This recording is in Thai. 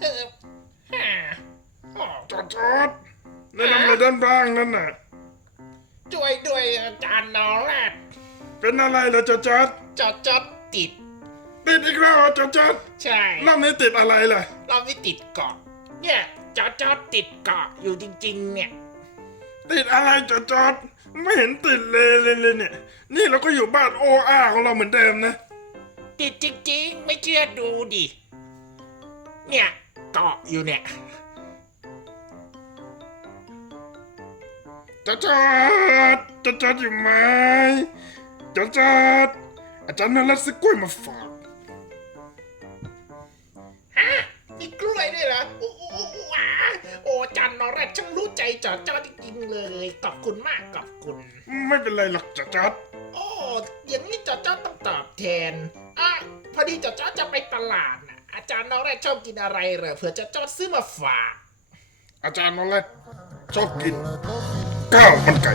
เออฮ่าอ๋อจอดจอดแนะนำอะไรด้านบ้างนั่นน่ะ ช่วยด้วยอาจารย์นอแรดเป็นอะไรเหรอจอดจอดจอดจอดติด ติดอีกแล้วเหรอจอดจอดใช่รอบนี้ติดอะไรล่ะ เราไม่ติดเกาะ เนี่ยจอดจอดติดเกาะอยู่จริง ๆ เนี่ย ติดอะไรจอดจอดไม่เห็นติดเลยเลยเลยเนี่ย นี่เราก็อยู่บ้านโออาของเราเหมือนเดิมนะ ติดจริง ๆ ไม่เชื่อดูดิ เนี่ย เกาะอยู่เนี่ยจอดจอดจอดจอดอยู่ไหมจอดจอดอาจารย์นรัตน์ซื้อกล้วยมาฝากฮะมีกล้วยด้วยเหรอโอ้โอ้โอ้ว้าโอ้อาจารย์นอแรดช่างรู้ใจจอดจอดจริงๆเลยขอบคุณมากขอบคุณ ไม่เป็นไรหรอกจอดจอดโอ้อย่างนี้จอจอต้องตอบแทนอะพอดีจอจอจะไปตลาดนะ อาจารย์น้องแรกชอบกินอะไรเหรอเผื่อจะจอซื้อมาฝากอาจารย์นรัตน์ชอบกินข้าวมันไก่